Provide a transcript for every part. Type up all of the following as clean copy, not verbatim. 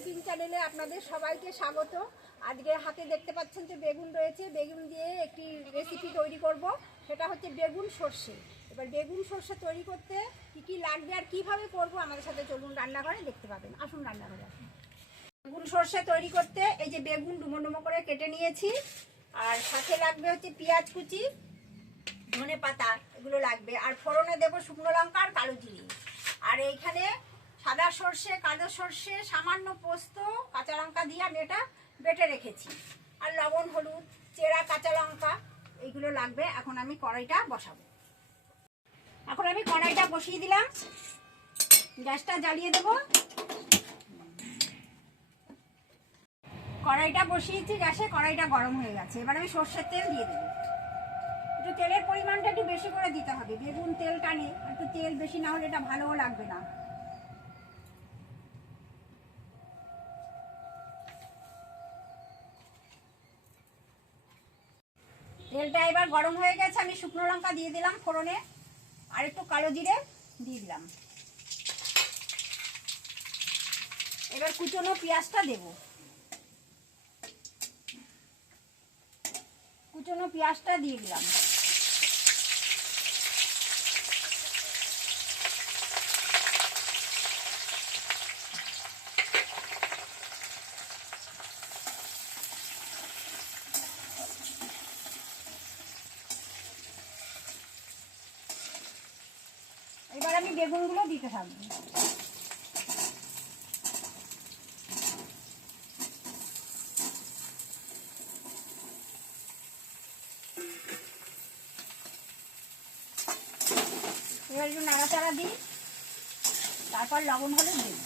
Cooking চ্যানেলে আপনাদের সবাইকে স্বাগত। আজকে হাতে দেখতে পাচ্ছেন যে বেগুন রয়েছে, বেগুন দিয়ে একটি রেসিপি তৈরি করব, সেটা হচ্ছে বেগুন সর্ষে। এবার বেগুন সর্ষে তৈরি করতে কী কী লাগবে আর কীভাবে করব আমাদের সাথে চলুন, রান্নাঘরে দেখতে পাবেন। আসুন রান্নাঘরে আসুন। বেগুন সর্ষে তৈরি করতে এই যে বেগুন ডুমো ডুমো করে কেটে নিয়েছি, আর সাথে লাগবে হচ্ছে পেঁয়াজ কুচি, ধনে পাতা, এগুলো লাগবে। আর ফোড়নে দেবো শুকনো লঙ্কা আর কালো জিরে। আর এইখানে সাদা সর্ষে, কালো সর্ষে, সামান্য পোস্ত, কাঁচা লঙ্কা দিয়ে আমি এটা বেটে রেখেছি। আর লবণ, হলুদ, চেরা কাঁচা লঙ্কা, এইগুলো লাগবে। এখন আমি কড়াইটা বসাবো। এখন আমি কড়াইটা বসিয়ে দিলাম, গ্যাসটা জ্বালিয়ে দেব। কড়াইটা বসিয়েছি গ্যাসে, কড়াইটা গরম হয়ে গেছে। এবার আমি সর্ষের তেল দিয়ে দেবো। একটু তেলের পরিমাণটা একটু বেশি করে দিতে হবে, বেগুন তেল টানে, একটু তেল বেশি না হলে এটা ভালোও লাগবে না। তেলটা এবার গরম হয়ে গেছে, আমি শুকনো লঙ্কা দিয়ে দিলাম ফোড়নে, আর একটু কালো জিরে দিয়ে দিলাম। এবার কুচনো পেঁয়াজটা দেব। কুচনো পেঁয়াজটা দিয়ে দিলাম। এবার আমি বেগুনগুলো দিতে থাকবো। এবার একটু নাড়াচাড়া দিই, তারপর লবণ হলুদ দিই।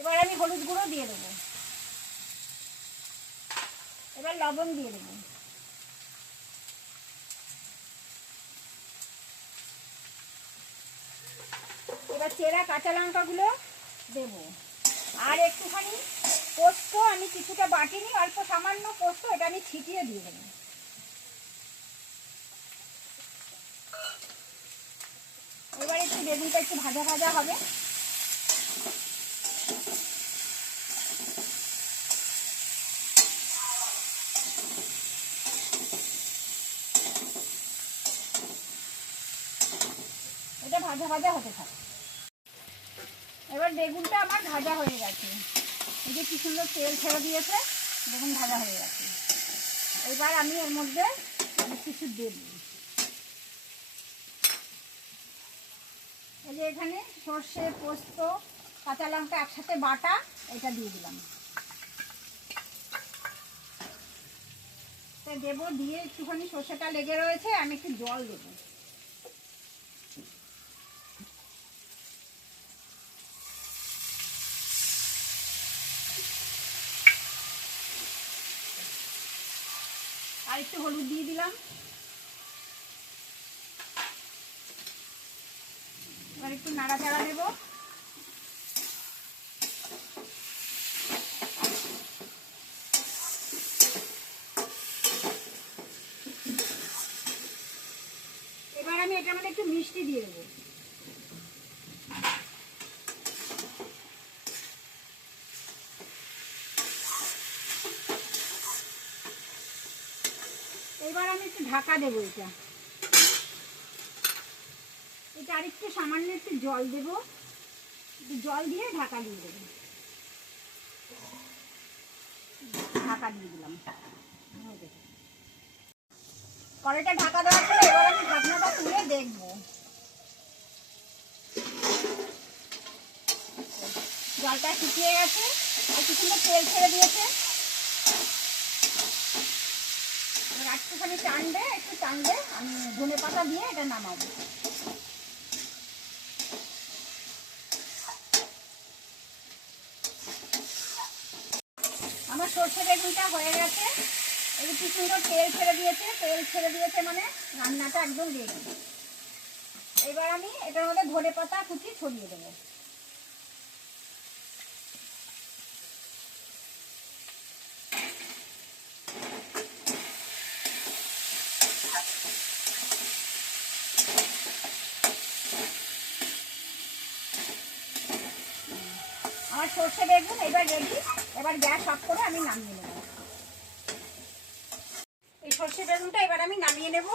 এবার আমি হলুদ গুঁড়ো দিয়ে দেবো। এবার লবণ দিয়ে দেবো। এবার চেরা কাঁচা লঙ্কাগুলো দেব। আর একটুখানি পোস্ত, আমি কিছুটা বাটিনি, অল্প সামান্য পোস্ত, এটা আমি ছিটিয়ে দিয়ে দেবো। এবার একটু বেগুনটা একটু ভাজা ভাজা হবে। এটা ভাজা ভাজা হতে থাকে। এবার বেগুনটা আমার ভাজা হয়ে গেছে, এই যে কি সুন্দর তেল ছেড়ে দিয়েছে, বেগুন ভাজা হয়ে গেছে। এবার আমি এর মধ্যে কিছু দেব। এই যে এখানে সর্ষে, পোস্ত, কাঁচা লঙ্কা একসাথে বাটা, এটা দিয়ে দিলাম। দেবো, দিয়ে একটুখানি সর্ষেটা লেগে রয়েছে, আমি একটু জল দেবো। আর একটু হলুদ দিয়ে দিলাম। এবার একটু নাড়াচাড়া দেবো। এবার আমি এটার মধ্যে একটু মিষ্টি দিয়ে দেবো। এবার আমি একটু ঢাকা দেবো। এটা আরেকটু সামান্য একটু জল দেবো, একটু জল দিয়ে ঢাকা দিয়ে দেবো। ঢাকা দিয়ে দিলাম। কড়াইটা ঢাকা দেওয়ার পরে এবার আমি ঢাকনাটা তুলে দেখবো। জলটা শুকিয়ে গেছে, আর কিছু তেল ছেড়ে দিয়েছে। এবার একটুখানি একটু টানবে, আমি ধনে পাতা দিয়ে এটা নামাবো। আমার সর্ষে বেগুনটা হয়ে গেছে, এই কি সুন্দর তেল ছেড়ে দিয়েছে, মানে রান্নাটা একদম রেডি। এবার আমি এটার মধ্যে ধনে পাতা কুচি ছড়িয়ে দেবো। আমার সর্ষে বেগুন এবার রেডি। এবার গ্যাস অফ করে আমি নামিয়ে নেব। এই সর্ষে বেগুনটা এবার আমি নামিয়ে নেব।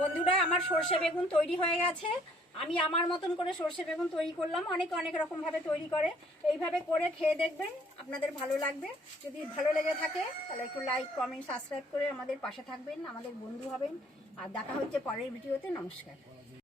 বন্ধুরা, আমার সর্ষে বেগুন তৈরি হয়ে গেছে। আমি আমার মতন করে সর্ষে বেগুন তৈরি করলাম। অনেকে অনেক রকমভাবে তৈরি করে। এইভাবে করে খেয়ে দেখবেন, আপনাদের ভালো লাগবে। যদি ভালো লেগে থাকে তাহলে একটু লাইক, কমেন্ট, সাবস্ক্রাইব করে আমাদের পাশে থাকবেন, আমাদের বন্ধু হবেন। আর দেখা হচ্ছে পরের ভিডিওতে। নমস্কার।